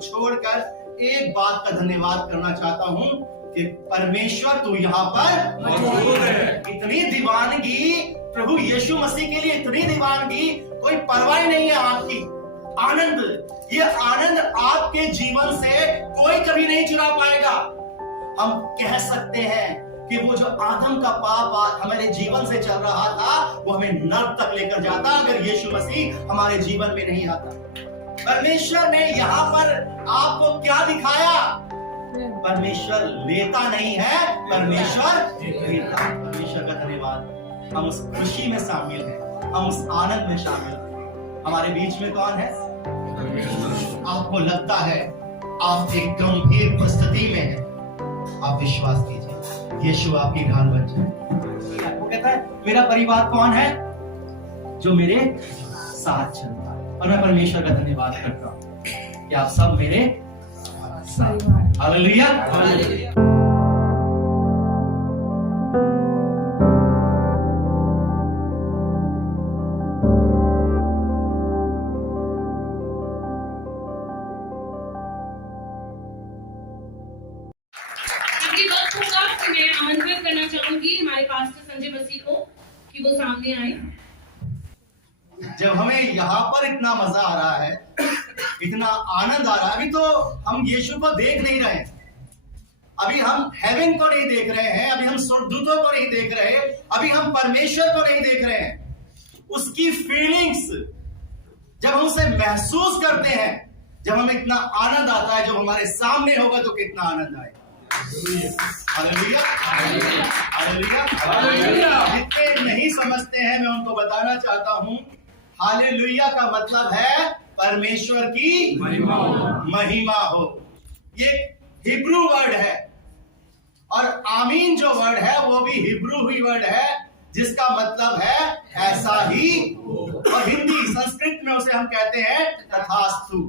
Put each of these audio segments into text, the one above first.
छोड़कर एक बात का धन्यवाद करना चाहता हूं कि परमेश्वर तू यहाँ पर मौजूद है। इतनी दीवानगी प्रभु यीशु मसीह के लिए, इतनी दीवानगी, कोई परवाह नहीं है आपकी। आनंद, ये आनंद आपके जीवन से कोई कभी नहीं चुरा पाएगा। हम कह सकते हैं कि वो जो आदम का पाप हमारे जीवन से चल रहा था, वो हमें नर्क तक लेकर जाता अगर यीशु मसीह हमारे जीवन में नहीं आता। परमेश्वर ने यहाँ पर आपको क्या दिखाया? परमेश्वर लेता नहीं है, परमेश्वर देता। परमेश्वर का धन्यवाद। हम उस खुशी में शामिल हैं, हम उस आनंद में शामिल हैं। हमारे बीच में कौन है? आपको लगता है आप एक गंभीर परिस्थिति में हैं, आप विश्वास कीजिए, यीशु आपकी ढाल बन जाए। वो कहता है मेरा परिवार कौन है? जो मेरे साथ चलता है। और मैं परमेश्वर का धन्यवाद करता हूँ कि आप सब मेरे साथ। Hallelujah, hallelujah. करना चाहूंगी हमारे पास्टर संजय मसीह को कि वो सामने आए। जब हमें यहाँ पर इतना मजा आ रहा है, इतना आनंद आ रहा है, अभी तो हम यीशु को देख नहीं रहे, अभी हम हेवन को नहीं देख रहे हैं, अभी हम स्वर्गदूतों को नहीं देख रहे, अभी हम परमेश्वर को नहीं देख रहे हैं। उसकी फीलिंग्स जब हम उसे महसूस करते हैं, जब हमें इतना आनंद आता है, जब हमारे सामने होगा तो कितना आनंद आएगा। Hallelujah, hallelujah, hallelujah, hallelujah. जितने नहीं समझते हैं मैं उनको बताना चाहता हूं, हालेलुया का मतलब है परमेश्वर की महिमा हो। ये हिब्रू वर्ड है और आमीन जो वर्ड है वो भी हिब्रू ही वर्ड है, जिसका मतलब है ऐसा ही। और हिंदी संस्कृत में उसे हम कहते हैं तथास्तु।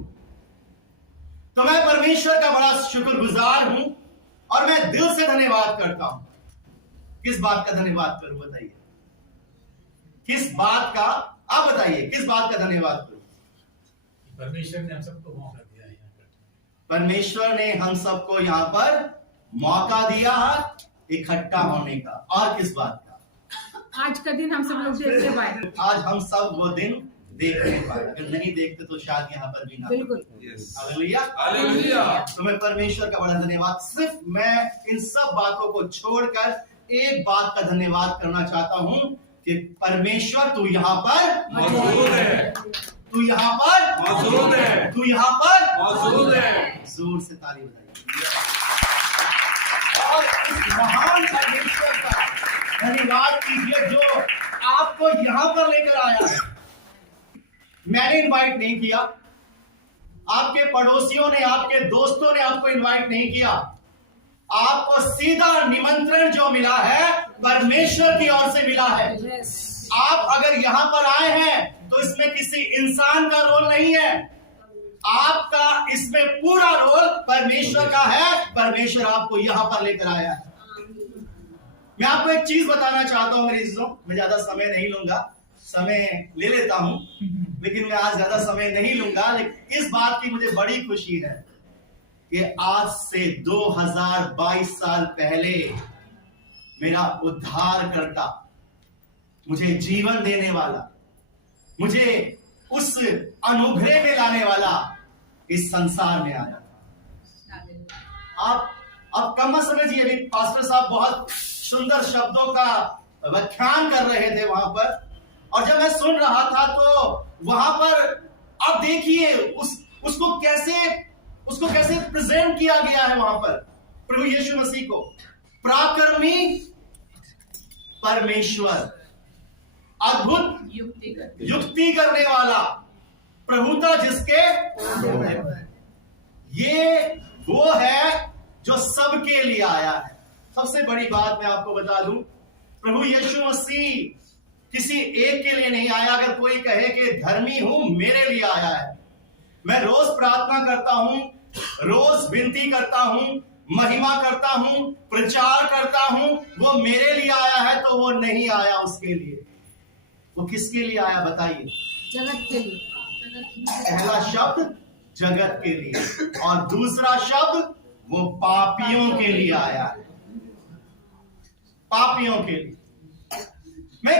तो मैं परमेश्वर का बड़ा शुक्रगुजार हूं और मैं दिल से धन्यवाद करता हूं। किस बात का धन्यवाद करूं बताइए? किस बात का? आप बताइए किस बात का धन्यवाद करूं? परमेश्वर ने हम सबको मौका दिया है। परमेश्वर ने हम सबको यहाँ पर मौका दिया इकट्ठा होने का। और किस बात का? आज का दिन हम सब लोग देखते पाए। आज हम सब वो दिन देख नहीं पाए। अगर नहीं देखते तो शायद यहाँ पर भी ना। बिल्कुल। Hallelujah, hallelujah. तो मैं परमेश्वर का बड़ा धन्यवाद, सिर्फ मैं इन सब बातों को छोड़कर एक बात का धन्यवाद करना चाहता हूं कि परमेश्वर तू यहाँ पर मौजूद है, तू यहाँ पर मौजूद है, तू यहाँ पर मौजूद है। जोर से ताली बजाइए और इस महान परमेश्वर का धन्यवाद कीजिए जो आपको यहाँ पर लेकर आया है। मैंने इनवाइट नहीं किया, आपके पड़ोसियों ने, आपके दोस्तों ने आपको इनवाइट नहीं किया। आपको सीधा निमंत्रण जो मिला है परमेश्वर की ओर से मिला है। आप अगर यहाँ पर आए हैं तो इसमें किसी इंसान का रोल नहीं है, आपका इसमें पूरा रोल परमेश्वर का है। परमेश्वर आपको यहाँ पर लेकर आया है। मैं आपको एक चीज बताना चाहता हूं मेरे दोस्तों, मैं ज्यादा समय नहीं लूंगा, समय ले लेता हूं लेकिन मैं आज ज्यादा समय नहीं लूंगा। लेकिन इस बात की मुझे बड़ी खुशी है कि आज से 2022 साल पहले मेरा उद्धारकर्ता, मुझे जीवन देने वाला, मुझे उस अनुग्रह में लाने वाला इस संसार में आया था। आप कम मत समझिए, अभी पास्टर साहब बहुत सुंदर शब्दों का व्याख्यान कर रहे थे वहां पर, और जब मैं सुन रहा था तो वहां पर अब देखिए उसको कैसे प्रेजेंट किया गया है वहां पर प्रभु यीशु मसीह को। पराक्रमी परमेश्वर, अद्भुत युक्ति करने वाला, प्रभुता जिसके, ये वो है जो सबके लिए आया है। सबसे बड़ी बात मैं आपको बता दूं, प्रभु यीशु मसीह किसी एक के लिए नहीं आया। अगर कोई कहे कि धर्मी हूं, मेरे लिए आया है। मैं रोज प्रार्थना करता हूं, रोज विनती करता हूं, महिमा करता हूं, प्रचार करता हूं, वो मेरे लिए आया है तो वो नहीं आया उसके लिए। वो किसके लिए आया बताइए? जगत के लिए। पहला शब्द जगत के लिए, और दूसरा शब्द वो पापियों के लिए आया है, पापियों के लिए। मैं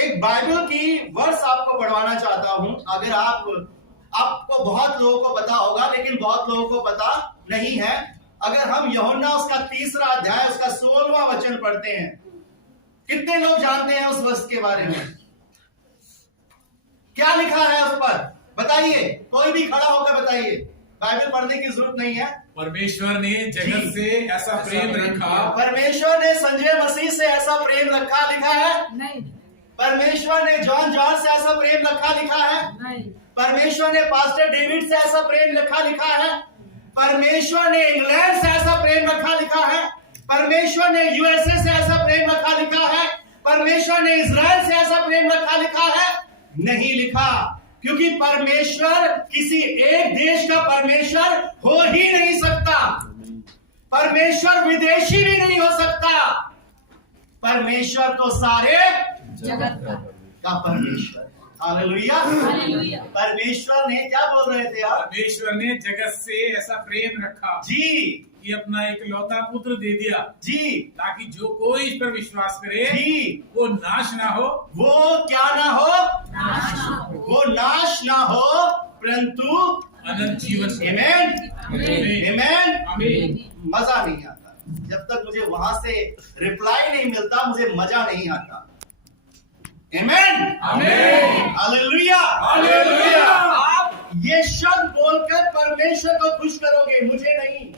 एक बाइबल की वर्स आपको पढ़वाना चाहता हूं। अगर आपको बहुत लोगों को पता होगा, लेकिन बहुत लोगों को पता नहीं है। अगर हम यूहन्ना उसका 3 अध्याय उसका 16वां वचन पढ़ते हैं, कितने लोग जानते हैं उस वर्ष के बारे में? क्या लिखा है उस पर? बताइए, कोई भी खड़ा होकर बताइए। बाइबल पढ़ने की जरूरत नहीं है। परमेश्वर ने जगत से ऐसा प्रेम रखा, परमेश्वर ने संजय मसीह से ऐसा प्रेम रखा, लिखा है? नहीं परमेश्वर ने जॉन से ऐसा प्रेम रखा, लिखा है? नहीं परमेश्वर ने पास्टर डेविड से ऐसा प्रेम रखा, लिखा है? परमेश्वर ने इंग्लैंड से ऐसा प्रेम रखा, लिखा है? परमेश्वर ने यूएसए से ऐसा प्रेम रखा, लिखा है? परमेश्वर ने इजराइल से ऐसा प्रेम रखा, लिखा है? नहीं लिखा, क्योंकि परमेश्वर किसी एक देश का परमेश्वर हो ही नहीं सकता। परमेश्वर विदेशी भी नहीं हो सकता। परमेश्वर तो सारे जगत का परमेश्वर। हालेलुया। हालेलुया। परमेश्वर ने क्या बोल रहे थे आप? परमेश्वर ने जगत से ऐसा प्रेम रखा जी, कि अपना इकलौता पुत्र दे दिया, जी, ताकि जो कोई इस पर विश्वास करे जी, वो नाश ना हो, वो क्या ना हो? वो नाश ना हो, परंतु अनंत जीवन पाए। आमेन, आमेन। आमीन। मजा नहीं आता जब तक मुझे वहां से रिप्लाई नहीं मिलता, मुझे मजा नहीं आता। आमेन, आमीन। Hallelujah, hallelujah. आप ये शब्द बोलकर परमेश्वर को खुश करोगे, मुझे नहीं।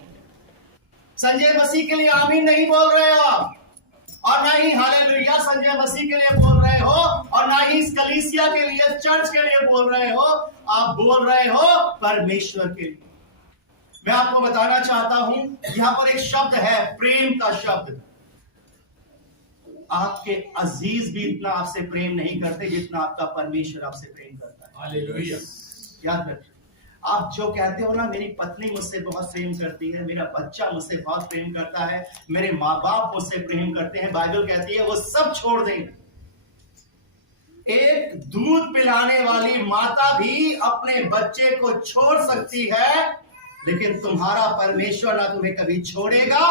संजय मसीह के लिए आमीन नहीं बोल रहे हो आप, और ना ही हालेलुया संजय मसीह के लिए बोल रहे हो, और ना ही इस कलीसिया के लिए, चर्च के लिए बोल रहे हो। आप बोल रहे हो परमेश्वर के लिए। मैं आपको बताना चाहता हूं, यहां पर एक शब्द है, प्रेम का शब्द। आपके अजीज भी इतना आपसे प्रेम नहीं करते जितना आपका परमेश्वर आपसे प्रेम करता है। हालेलुया। याद रखिए, आप जो कहते हो ना, मेरी पत्नी मुझसे बहुत प्रेम करती है, मेरा बच्चा मुझसे बहुत प्रेम करता है, मेरे माँ बाप मुझसे प्रेम करते हैं, बाइबल कहती है वो सब छोड़ दें। एक दूध पिलाने वाली माता भी अपने बच्चे को छोड़ सकती है, लेकिन तुम्हारा परमेश्वर ना तुम्हें कभी छोड़ेगा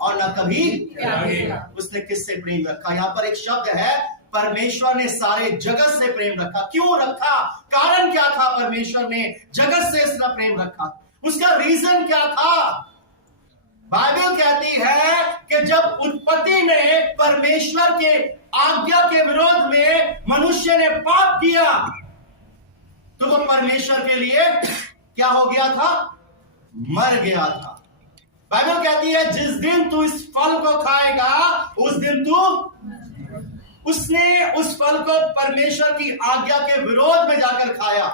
और ना कभी त्यागेगा। उसने किससे प्रेम रखा? यहाँ पर एक शब्द है, परमेश्वर ने सारे जगत से प्रेम रखा। क्यों रखा? कारण क्या था? परमेश्वर ने जगत से इतना प्रेम रखा, उसका रीजन क्या था? बाइबल कहती है कि जब उत्पत्ति में परमेश्वर के आज्ञा के विरोध में मनुष्य ने पाप किया, तो वो परमेश्वर के लिए क्या हो गया था? मर गया था। बाइबल कहती है जिस दिन तू इस फल को खाएगा उस दिन तू, उसने उस फल को परमेश्वर की आज्ञा के विरोध में जाकर खाया।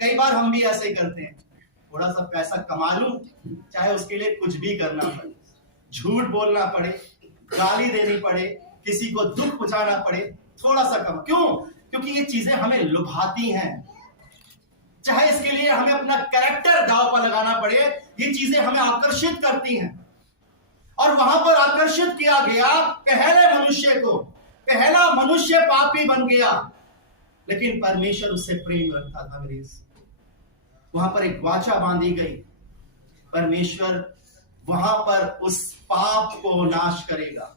कई बार हम भी ऐसे ही करते हैं, थोड़ा सा पैसा कमा लूं, चाहे उसके लिए कुछ भी करना पड़े, झूठ बोलना पड़े, गाली देनी पड़े, किसी को दुख पहुंचाना पड़े, थोड़ा सा कमा। क्यों? क्योंकि ये चीजें हमें लुभाती हैं। चाहे इसके लिए हमें अपना कैरेक्टर दांव पर लगाना पड़े, ये चीजें हमें आकर्षित करती हैं। और वहां पर आकर्षित किया गया पहले मनुष्य को। पहला मनुष्य पापी बन गया, लेकिन परमेश्वर उससे प्रेम रखता था। मेरे वहां पर एक वाचा बांधी गई, परमेश्वर वहां पर उस पाप को नाश करेगा।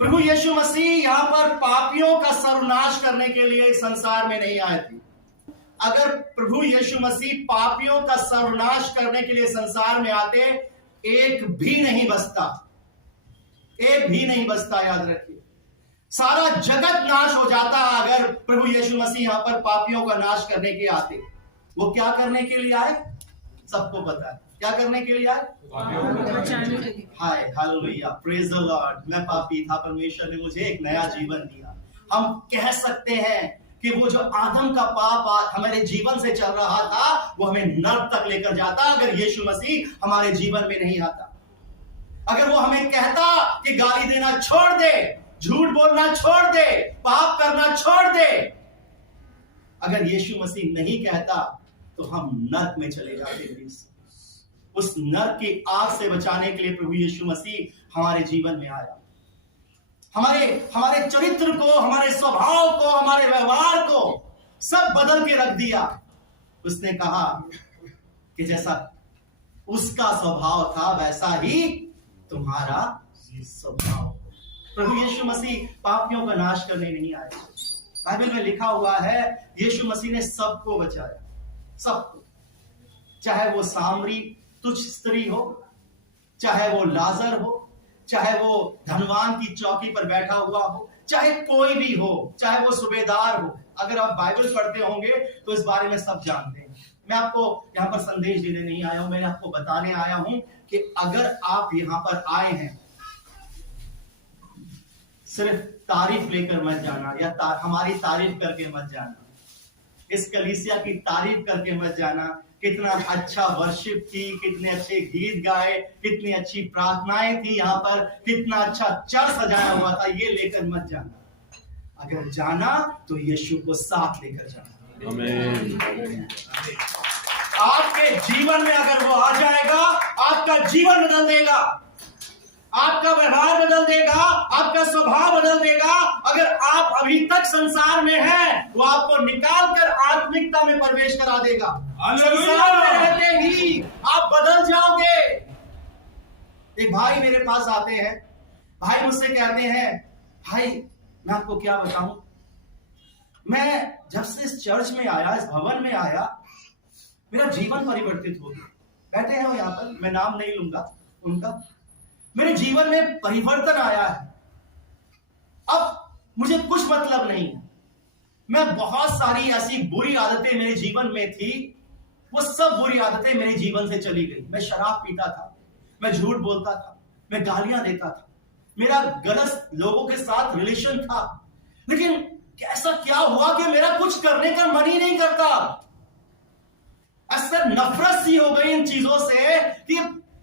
प्रभु यीशु मसीह यहां पर पापियों का सर्वनाश करने के लिए संसार में नहीं आए थे। अगर प्रभु यीशु मसीह पापियों का सर्वनाश करने के लिए संसार में आते, एक भी नहीं बचता, एक भी नहीं बचता। याद रखिए, सारा जगत नाश हो जाता अगर प्रभु यीशु मसीह यहां पर पापियों का नाश करने के आते। वो क्या करने के लिए आए? सबको पता है क्या करने के लिए आए? हाय हालेलुया, प्रेज द लॉर्ड। मैं पापी था, परमेश्वर ने मुझे एक नया जीवन दिया। हम कह सकते हैं कि वो जो आदम का पाप हमारे जीवन से चल रहा था, वो हमें नर्क तक लेकर जाता अगर यीशु मसीह हमारे जीवन में नहीं आता। अगर वो हमें कहता कि गाली देना छोड़ दे, झूठ बोलना छोड़ दे, पाप करना छोड़ दे, अगर यीशु मसीह नहीं कहता तो हम नर्क में चले जाते। उस नर्क की आग से बचाने के लिए प्रभु यीशु मसीह हमारे जीवन में आया। हमारे चरित्र को, हमारे स्वभाव को, हमारे व्यवहार को सब बदल के रख दिया। उसने कहा कि जैसा उसका स्वभाव था वैसा ही तुम्हारा स्वभाव। प्रभु यीशु मसीह पापियों का नाश करने नहीं आए। बाइबल में लिखा हुआ है यीशु मसीह ने सबको बचाया, सबको, चाहे वो सामरी तुच्छ स्त्री हो, चाहे वो लाजर हो, चाहे वो धनवान की चौकी पर बैठा हुआ हो, चाहे कोई भी हो, चाहे वो सूबेदार हो। अगर आप बाइबल पढ़ते होंगे तो इस बारे में सब जानते हैं। मैं आपको यहाँ पर संदेश देने नहीं आया हूं, मैं आपको बताने आया हूं कि अगर आप यहाँ पर आए हैं सिर्फ तारीफ लेकर मत जाना या हमारी तारीफ करके मत जाना, इस कलीसिया की तारीफ करके मत जाना, कितना अच्छा वर्शिप की, कितने अच्छे गीत गाए, कितनी अच्छी प्रार्थनाएं थी यहाँ पर, कितना अच्छा चर्च सजाया हुआ था, ये लेकर मत जाना। अगर जाना तो यीशु को साथ लेकर जाना। आमीन। आपके जीवन में अगर वो आ जाएगा, आपका जीवन बदल देगा, आपका व्यवहार बदल देगा, आपका स्वभाव बदल देगा। अगर आप अभी तक संसार में हैं, वो आपको निकाल कर आत्मिकता में प्रवेश करा देगा। संसार में रहते ही आप बदल जाओगे। एक भाई मेरे पास आते हैं, भाई मुझसे कहते हैं, भाई मैं आपको क्या बताऊं, मैं जब से इस चर्च में आया, इस भवन में आया, मेरा जीवन परिवर्तित हो गया। बैठे हैं यहाँ पर, मैं नाम नहीं लूंगा उनका, मेरे जीवन में परिवर्तन आया है। अब मुझे कुछ मतलब नहीं है। मैं बहुत सारी ऐसी बुरी आदतें मेरे जीवन में थी, वो सब बुरी आदतें मेरे जीवन से चली गई। मैं शराब पीता था, मैं झूठ बोलता था, मैं गालियां देता था, मेरा गलत लोगों के साथ रिलेशन था। लेकिन ऐसा क्या हुआ कि मेरा कुछ करने का मन ही नहीं करता। ऐसा नफरत सी हो गई इन चीजों से कि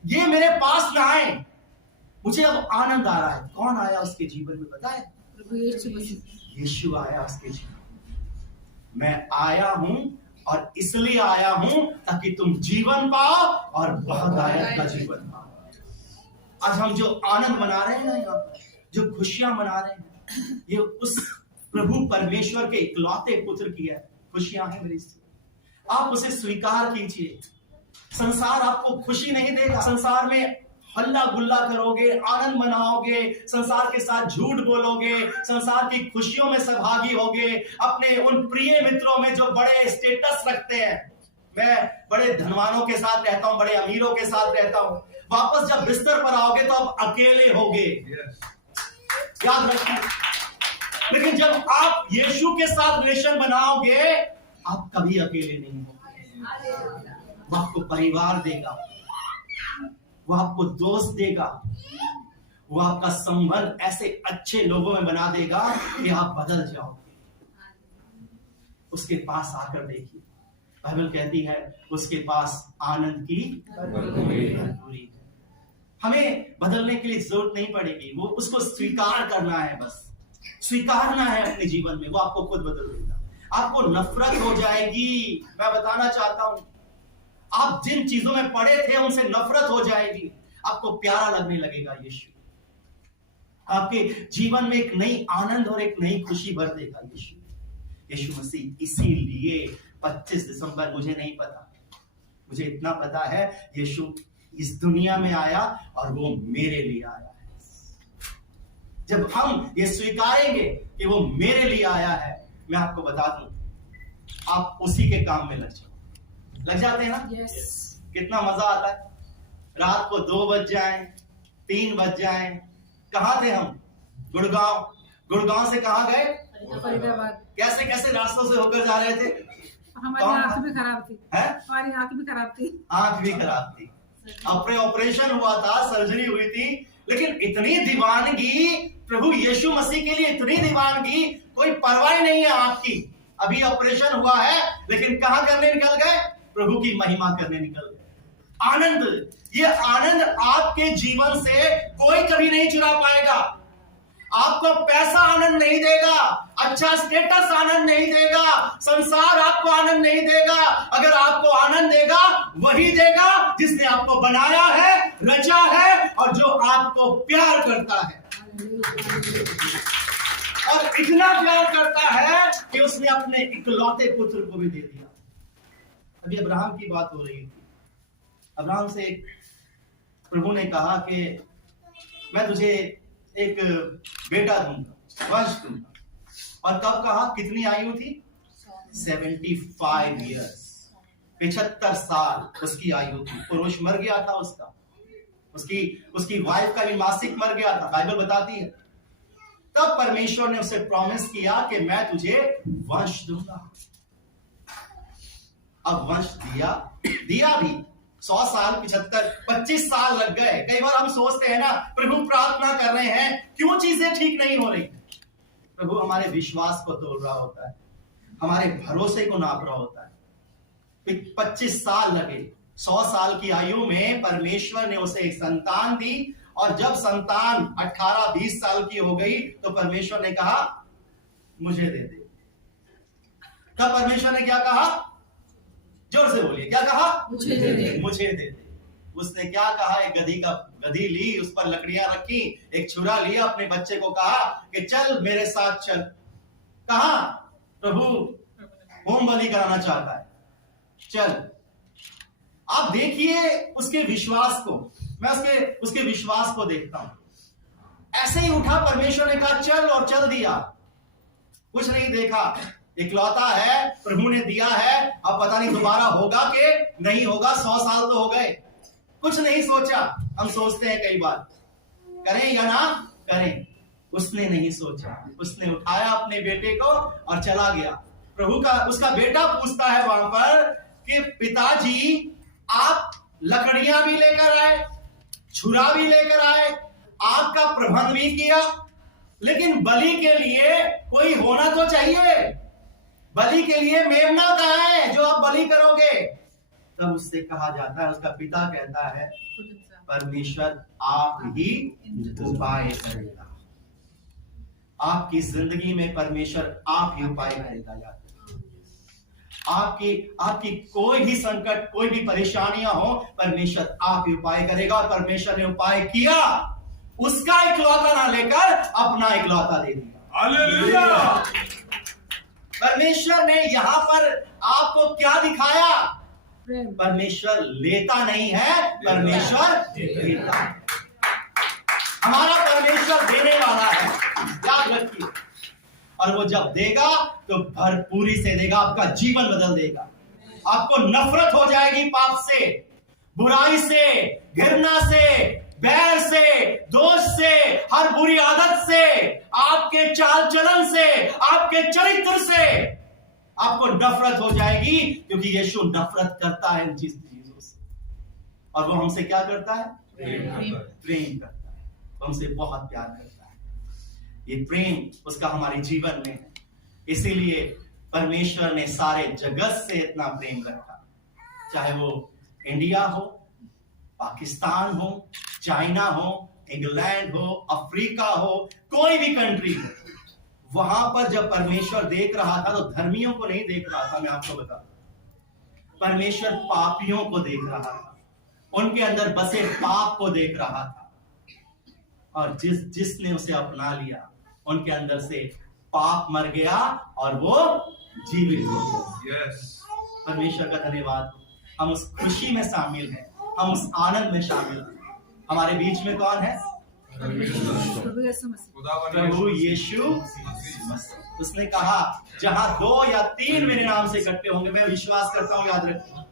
ये मेरे पास ना आए। मुझे अब आनंद आ रहा है। कौन आया उसके जीवन में पता है? प्रभु यीशु मसीह। यीशु आया उसके जीवन में। मैं आया हूं और इसलिए आया हूं ताकि तुम जीवन पाओ और बहुत आनंद का जीवन पाओ। आज हम जो आनंद मना रहे हैं ना, यहाँ पर जो खुशियां मना रहे हैं, ये उस प्रभु परमेश्वर के इकलौते पुत्र की है खुशियां हैं मेरी। आप उसे स्वीकार कीजिए। संसार आपको खुशी नहीं देगा। संसार में हल्ला गुल्ला करोगे, आनंद मनाओगे, संसार के साथ झूठ बोलोगे, संसार की खुशियों में सहभागी होगे, अपने उन प्रिय मित्रों में जो बड़े स्टेटस रखते हैं। मैं बड़े धनवानों के साथ रहता हूं, बड़े अमीरों के साथ रहता हूं। वापस जब बिस्तर पर आओगे तो आप अकेले होगे, याद रखिए। लेकिन जब आप यीशु के साथ रिलेशन बनाओगे, आप कभी अकेले नहीं होगे। वो आपको परिवार देगा, वो आपको दोस्त देगा, वो आपका संबंध ऐसे अच्छे लोगों में बना देगा कि आप बदल जाओगे। उसके पास आकर देखिए, बाइबल कहती है उसके पास आनंद की भरपूरी है। हमें बदलने के लिए जरूरत नहीं पड़ेगी, वो उसको स्वीकार करना है, बस स्वीकारना है अपने जीवन में, वो आपको खुद बदल देगा। आपको नफरत हो जाएगी। मैं बताना चाहता हूं, आप जिन चीजों में पड़े थे उनसे नफरत हो जाएगी, आपको प्यारा लगने लगेगा यीशु। आपके जीवन में एक नई आनंद और एक नई खुशी भर देगा यीशु मसीह। इसीलिए 25 दिसंबर, मुझे नहीं पता, मुझे इतना पता है यीशु इस दुनिया में आया और वो मेरे लिए आया है। जब हम ये स्वीकारेंगे कि वो मेरे लिए आया है, मैं आपको बता दूं, आप उसी के काम में लग जाते हैं ना। Yes. कितना मजा आता है। रात को 2 बज जाएं, 3 बज जाएं, कहां थे हम? गुड़गांव से कहां गए? फरीदाबाद। कैसे कैसे रास्तों से होकर जा रहे थे। हमारी आंख भी खराब थी। हमारी आंख भी खराब थी। आंख भी खराब थी। अपने ऑपरेशन हुआ था, सर्जरी हुई थी, लेकिन इतनी दीवानगी प्रभु यीशु मसीह के लिए, इतनी दीवानगी, कोई परवाह नहीं है आपकी। अभी ऑपरेशन हुआ है, लेकिन कहां करने निकल गए? प्रभु की महिमा करने निकल गए। आनंद, ये आनंद आपके जीवन से कोई कभी नहीं चुरा पाएगा। आपको पैसा आनंद नहीं देगा, अच्छा स्टेटस आनंद नहीं देगा, संसार आपको आनंद नहीं देगा। अगर आपको आनंद देगा, वही देगा जिसने आपको बनाया है, रचा है और जो आपको प्यार करता है। और इतना प्यार करता है कि उसने अपने इकलौते पुत्र को भी दे दिया। अभी अब्राहम की बात हो रही थी। अब्राहम से प्रभु ने कहा कि मैं तुझे एक बेटा दूंगा, वंश दूंगा। और कब कहा? कितनी आयु थी? 75 ईयर्स, 75 साल उसकी आयु थी। पुरुष मर गया था, उसकी वाइफ का भी मासिक मर गया था, बाइबल बताती है। तब परमेश्वर ने उसे प्रॉमिस किया कि मैं तुझे वंश दूंगा। अब वंश दिया भी। 100 साल, 75, 25 साल लग गए। कई बार हम सोचते हैं ना, प्रभु प्रार्थना कर रहे हैं, क्यों चीजें ठीक नहीं हो रही? प्रभु हमारे विश्वास को तोल रहा होता है, हमारे भरोसे को नाप रहा होता है। 25 साल लगे। 100 साल की आयु में परमेश्वर ने उसे एक संतान दी, और जब संतान 18-20 साल की हो गई तो परमेश्वर ने कहा मुझे दे दे। तब परमेश्वर ने क्या कहा? जोर से बोलिए, क्या कहा? मुझे दे दे। मुझे दे दे। उसने क्या कहा? एक गधी ली, उस पर लकड़ियां रखी, एक छुरा लिया, अपने बच्चे को कहा कि चल मेरे साथ चल। कहा? प्रभु होम बलि कराना चाहता है, चल। आप देखिए उसके विश्वास को, मैं उसके विश्वास को देखता हूं। ऐसे ही उठा, परमेश्वर ने कहा चल, और चल दिया। कुछ नहीं देखा, इकलौता है, प्रभु ने दिया है, अब पता नहीं दोबारा होगा कि नहीं होगा। 100 साल तो हो गए, कुछ नहीं सोचा। हम सोचते हैं कई बार, करें या ना करें। उसने नहीं सोचा, उसने उठाया अपने बेटे को और चला गया। प्रभु का उसका बेटा पूछता है वहां पर कि पिताजी, आप लकड़ियां भी लेकर आए, छुरा भी लेकर आए, आपका प्रबंध भी किया, लेकिन बलि के लिए कोई होना तो चाहिए। बलि के लिए मेमना कहाँ है जो आप बलि करोगे? तब उससे कहा जाता है, उसका पिता कहता है, परमेश्वर आप ही उपाय करेगा। आपकी जिंदगी में परमेश्वर आप ही उपाय करेगा। आपकी कोई भी संकट, कोई भी परेशानियां हो, परमेश्वर आप ही उपाय करेगा। और परमेश्वर ने उपाय किया, उसका इकलौता ना लेकर अपना इकलौता दे दिया। हालेलुया। परमेश्वर ने यहां पर आपको क्या दिखाया? प्रेम। परमेश्वर लेता नहीं है, परमेश्वर देता है। हमारा परमेश्वर देने वाला है, याद रखिए। और वो जब देगा तो भरपूरी से देगा, आपका जीवन बदल देगा। आपको नफरत हो जाएगी पाप से, बुराई से, घृणा से, बैर से, दोष से, हर बुरी आदत से, आपके चाल चलन से, आपके चरित्र से आपको नफरत हो जाएगी, क्योंकि यीशु नफरत करता है इन चीजों से। और वो हमसे क्या करता है? प्रेम करता है। वो हमसे बहुत प्यार करता है। ये प्रेम उसका हमारे जीवन में है। इसीलिए परमेश्वर ने सारे जगत से इतना प्रेम रखा, चाहे वो इंडिया हो, पाकिस्तान हो, चाइना हो, इंग्लैंड हो, अफ्रीका हो, कोई भी कंट्री हो। वहां पर जब परमेश्वर देख रहा था तो धर्मियों को नहीं देख रहा था, मैं आपको बता, परमेश्वर पापियों को देख रहा था, उनके अंदर बसे पाप को देख रहा था। और जिसने उसे अपना लिया, उनके अंदर से पाप मर गया और वो जीवित हो गया। परमेश्वर का धन्यवाद। हम उस खुशी में शामिल हैं, हम उस आनंद में शामिल हैं। हमारे बीच में कौन है? प्रभु यीशु मसीह। उसने कहा, जहां 2 या 3 मेरे नाम से इकट्ठे होंगे, मैं विश्वास करता हूं। याद रखिए,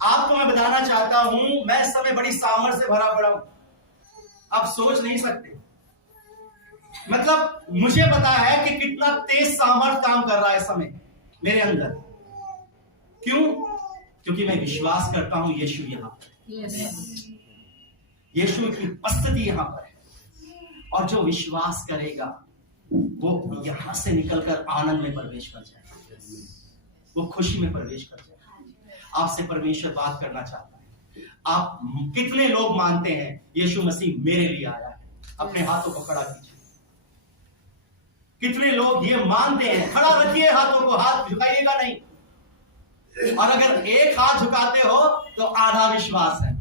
आपको मैं बताना चाहता हूं, मैं इस समय बड़ी सामर्थ से भरा पड़ा हूं, आप सोच नहीं सकते। मतलब मुझे पता है कि कितना तेज सामर्थ काम कर रहा है इस समय मेरे अंदर। क्यों? क्योंकि मैं विश्वास करता हूं यीशु यहां पर, यीशु की उपस्थिति यहां पर है। और जो विश्वास करेगा वो यहां से निकलकर आनंद में प्रवेश कर जाएगा, वो खुशी में प्रवेश कर जाएगा। आपसे परमेश्वर बात करना चाहता है। आप कितने लोग मानते हैं यीशु मसीह मेरे लिए आया है? अपने हाथों को खड़ा कीजिए। कितने लोग ये मानते हैं? खड़ा रखिए हाथों को, हाथ झुकाइएगा नहीं। और अगर एक हाथ झुकाते हो तो आधा विश्वास है,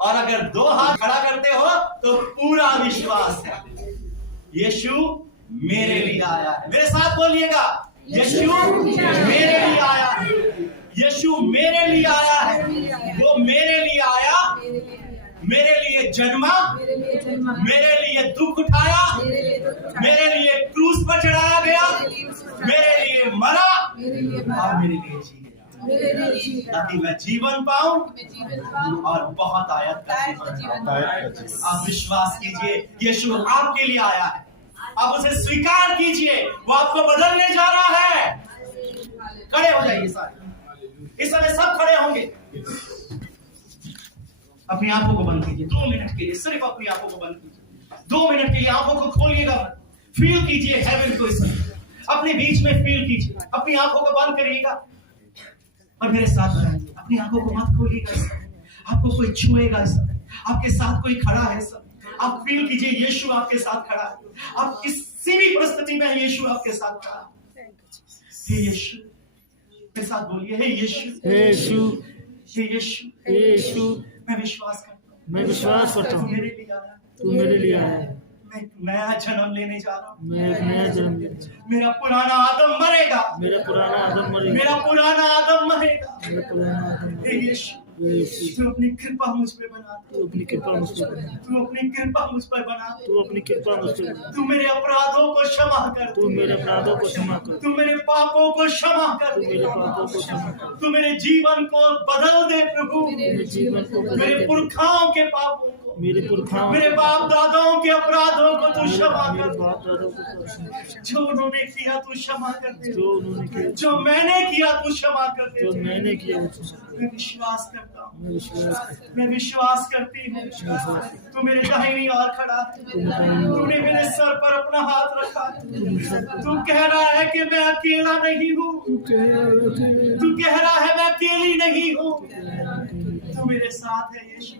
और अगर 2 हाथ खड़ा करते हो तो पूरा विश्वास है। यीशु मेरे लिए आया है। मेरे साथ बोलिएगा, यीशु मेरे लिए आया है। यीशु मेरे लिए आया है, वो मेरे लिए आया, मेरे लिए जन्मा, मेरे लिए दुख उठाया, मेरे लिए क्रूस पर चढ़ाया गया, मेरे लिए मरा और मेरे लिए जी गया, ताकि मैं जीवन पाऊं और बहुत आयत का जीवन पाऊं। आप विश्वास कीजिए, यीशु आपके लिए आया है, आप उसे स्वीकार कीजिए, वो आपको बदलने जा रहा है। खड़े हो जाइए सारे, इस समय सब खड़े होंगे। अपनी आंखों को बंद कीजिए 2 मिनट के लिए, सिर्फ अपनी आंखों को बंद कीजिए 2 मिनट के लिए। आंखों को खोलिएगा, फील कीजिए हेवन को, इस समय अपने बीच में फील कीजिए। अपनी आंखों को बंद करिएगा और मेरे साथ बनाइए। अपनी आंखों को मत खोलिएगा, इस समय आपको कोई छुएगा, इस समय आपके साथ कोई खड़ा है, इस समय आप फील कीजिए यीशु आपके साथ खड़ा है। आप किसी भी परिस्थिति में यीशु आपके साथ खड़ा है। हे यीशु, मेरे साथ बोलिए, हे यीशु, यीशु, हे यीशु, यीशु, मैं विश्वास करता हूँ, मैं विश्वास करता तू हूँ मेरे लिए आया, तू मेरे लिए आया है। मैं एक नया जन्म लेने जा रहा हूँ। मैं एक नया जन्म लेना, मेरा पुराना आदम मरेगा, मेरा पुराना आदम मरेगा, मेरा पुराना आदम मरेगा। मेरा पुराना आदम हे यीशु, यीशु, तू अपनी कृपा मुझ पे बना, तू अपनी कृपा मुझ पर बना, तू अपनी कृपा मुझ पर बना, तू अपनी कृपा मुझ पर बना, तू मेरे अपराधों को क्षमा कर, तू मेरे अपराधों को क्षमा कर, तू मेरे पापों को क्षमा कर, तू मेरे पापों को क्षमा कर, तू मेरे जीवन को बदल दे प्रभु, मेरे जीवन को बदल मेरे दे, पुरखाओं के पापों को, मेरे पुरखाओं, मेरे बाप दादाओं के अपराधों को तू क्षमा मेरे कर, बाप दादों को क्षमा कर, जो उन्होंने किया तू क्षमा कर दे, जो उन्होंने किया, जो मैंने किया तू क्षमा कर जो दे। मैंने किया वो क्षमा कर। मैं विश्वास करता हूँ, मैं विश्वास करता मैं विश्वास करती हूँ, तू मेरे दाहिनी ओर खड़ा है, तूने मेरे सर पर अपना हाथ रखा है, तू कह रहा है कि मैं अकेला नहीं हूँ, तू कह रहा है मैं अकेली नहीं हूँ, तू मेरे साथ है यीशु,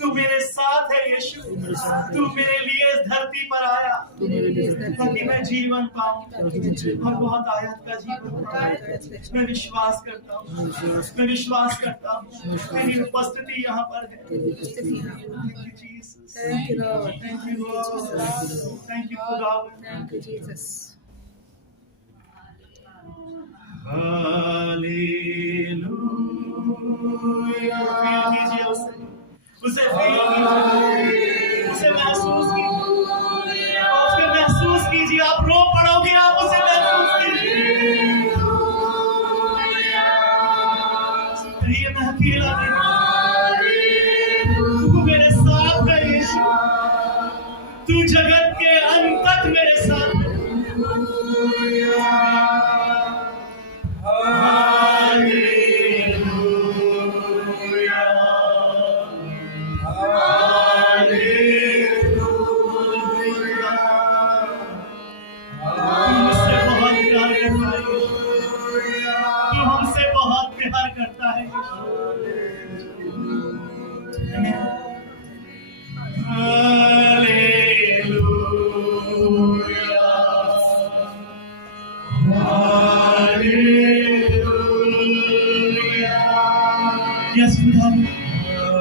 तू मेरे साथ है यीशु, तू मेरे लिए इस धरती पर आया ताकि मैं जीवन पाऊं और बहुत आयत का जीवन पाऊं। मैं विश्वास करता हूँ, मैं विश्वास करता हूँ, तेरी उपस्थिति यहाँ पर है। Thank you, Jesus. Thank you, Lord. Thank you, Lord. Thank you, खुदावन। Thank you, Jesus. Hallelujah. Feel कीजिए उसे फील कीजिए, उसे महसूस कीजिए, उसे महसूस कीजिए। आप रो पड़ोगे, आप उसे महसूस कीजिए। कहिए मैं अकेला नहीं, तू मेरे साथ है यीशु, तू जगत के अंत तक मेरे साथ है। तू हमसे बहुत प्यार करता है।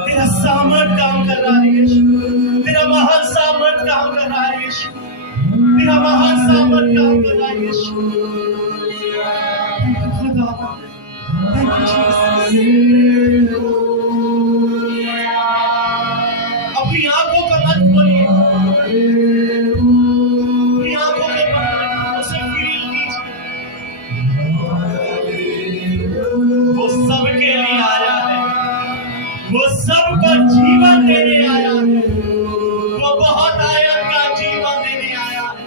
तेरा सामर्थ काम कर रहा है यीशु, तेरा महान सामर्थ काम कर रहा है यीशु, तेरा महान सामर्थ काम कर रहा है यीशु। Thank you, Jesus. अपनी आंखों को मत खोलिए, अपनी आंखों को मत, उसे फील कीजिए। वो सबके लिए आया है, वो सबको जीवन देने आया है, वो बहुत आयत का जीवन देने आया है।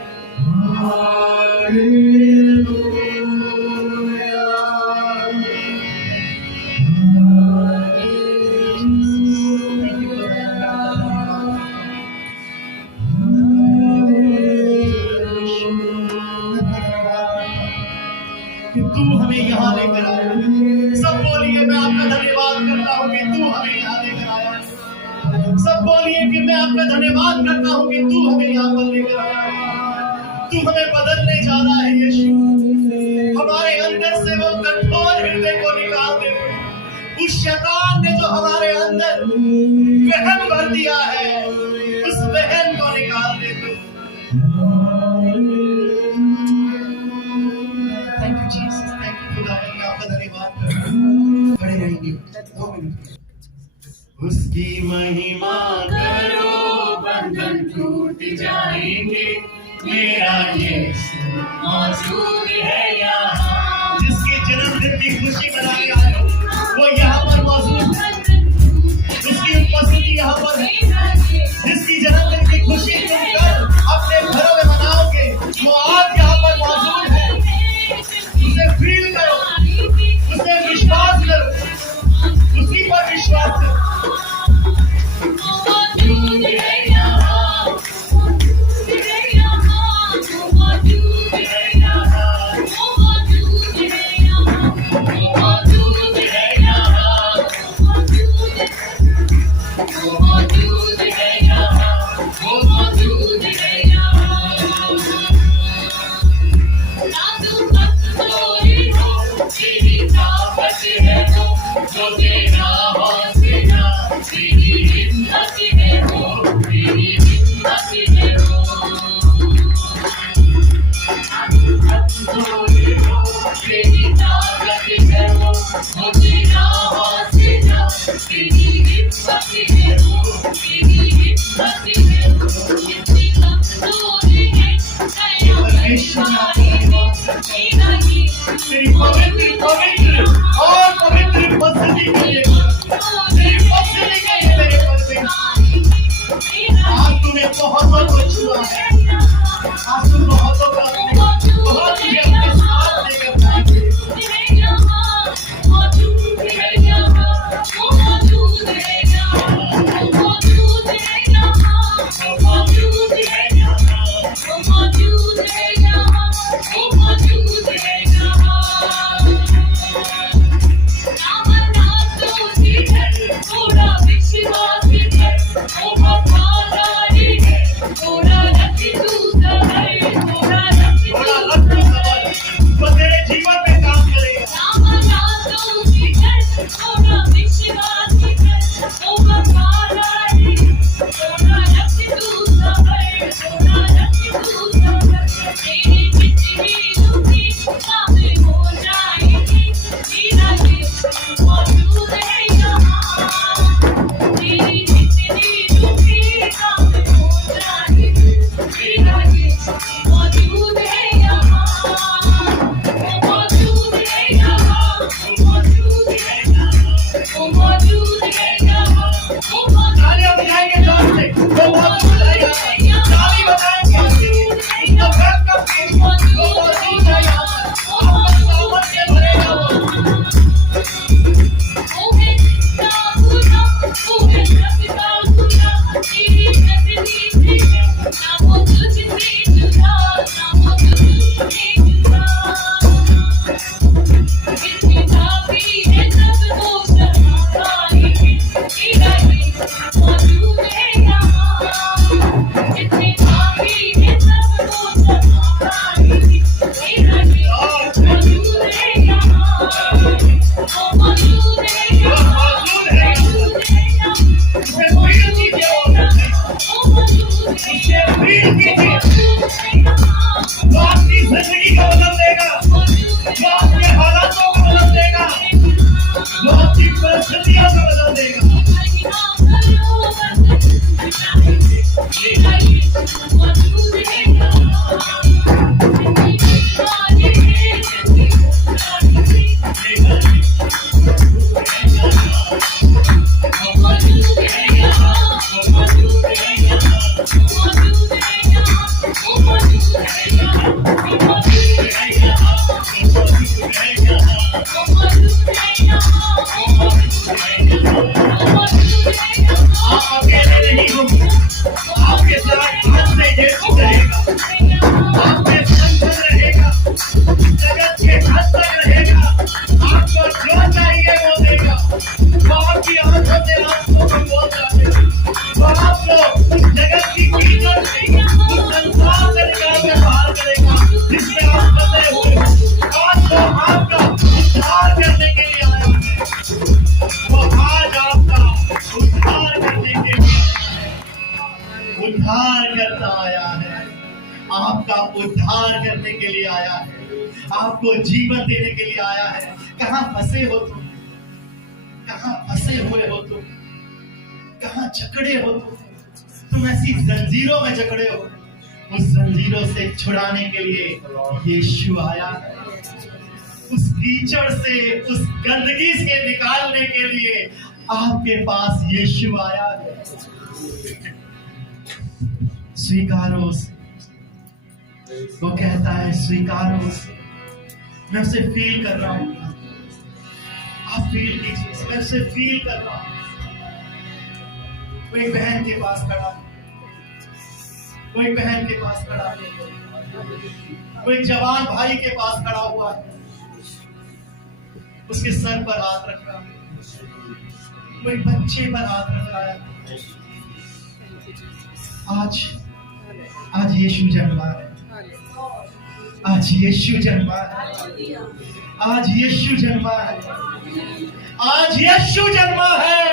तू हमें यहाँ लेकर आया। सब बोलिए मैं आपका धन्यवाद करता हूँ कि तू हमें यहाँ लेकर आया। सब बोलिए कि मैं आपका धन्यवाद करता हूँ कि तू हमें यहाँ पर लेकर आया। तू हमें बदलने जा रहा है यीशु, हमारे अंदर से वो कठोर हृदय को निकाल दे। उस शैतान ने जो हमारे अंदर वहन भर दिया है, उस वहन को निकाल दे। Thank you, Jesus. Thank you, खुदा, मैं आपका धन्यवाद करता हूँ। उसकी महिमा करो, बंधन टूट जाएंगे, मेरा यीशु मौजूद है यहाँ। जिसके जन्मदिन की खुशी मनाने आए हो वो यहाँ पर मौजूद है, उसकी उपस्थिति यहाँ पर है। जिसकी जन्मदिन की खुशी तुम कर अपने घरों में मनाओगे वो आज यहाँ पर मौजूद है। उसे फील करो, उसे विश्वास करो, उसी पर विश्वास करो। तेरी पवित्र पवित्र और पवित्र उपस्थिति के लिए, तेरी उपस्थिति के लिए मेरे परमेश्वर, आज तूने बहुतों को छुआ है, आज तू बहुतों का बहुत ही अपने साथ लेकर आए। आपको जीवन देने के लिए आया है। कहां फंसे हो तुम? कहां फंसे हुए हो तुम, कहां जकड़े हो तुम ऐसी जंजीरों में जकड़े हो। उस जंजीरों से छुड़ाने के लिए यीशु आया, उस कीचड़ से, उस गंदगी से निकालने के लिए आपके पास यीशु आया है। स्वीकारो उसे। वो कहता है स्वीकारो उसे। मैं उसे फील कर रहा हूं, आप फील कीजिए, मैं उसे फील कर रहा हूं। कोई बहन के पास खड़ा, कोई बहन के पास खड़ा, कोई जवान भाई के पास खड़ा हुआ है, उसके सर पर हाथ रख रहा है, कोई बच्चे पर हाथ रख रहा है। आज यीशु जन्मा है, आज यीशु जन्मा है, आज यीशु जन्मा है, आज यीशु जन्मा है।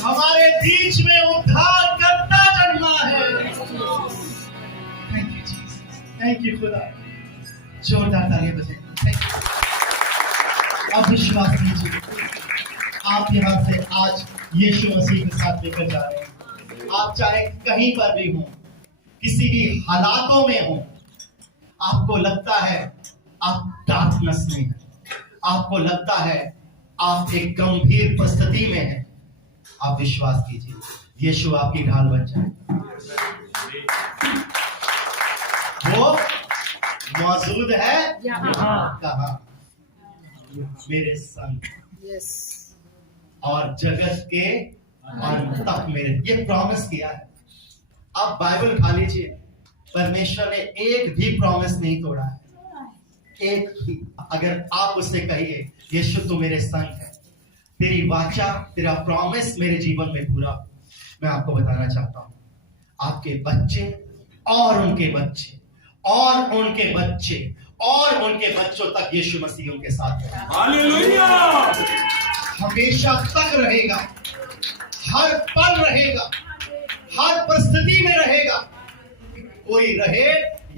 हमारे बीच में उद्धार करता जन्मा है। Thank you Jesus, thank you खुदा। जोरदार तालियां बजाइए। अब विश्वास कीजिए, आप यहाँ से आज यीशु मसीह के साथ लेकर जा रहे हैं। आप चाहे कहीं पर भी हो, किसी भी हालातों में हो, आपको लगता है आप डार्कनेस में हैं, आपको लगता है आप एक गंभीर परिस्थिति में हैं, आप विश्वास कीजिए, यीशु आपकी ढाल बन जाएगा। वो मौजूद है कहाँ? मेरे संग, और जगत के अंत तक मेरे, ये प्रॉमिस किया है। आप बाइबल उठा लीजिए, परमेश्वर ने एक भी प्रॉमिस नहीं तोड़ा है, एक भी। अगर आप उससे कहिए यीशु तू मेरे संग है, तेरी वाचा, तेरा प्रॉमिस मेरे जीवन में पूरा, मैं आपको बताना चाहता हूं, आपके बच्चे और उनके बच्चे और उनके बच्चे और उनके बच्चों तक यीशु मसीह उनके साथ है। हालेलुया! हमेशा तक रहेगा, हर पल रहेगा, हर परिस्थिति में रहेगा। कोई रहे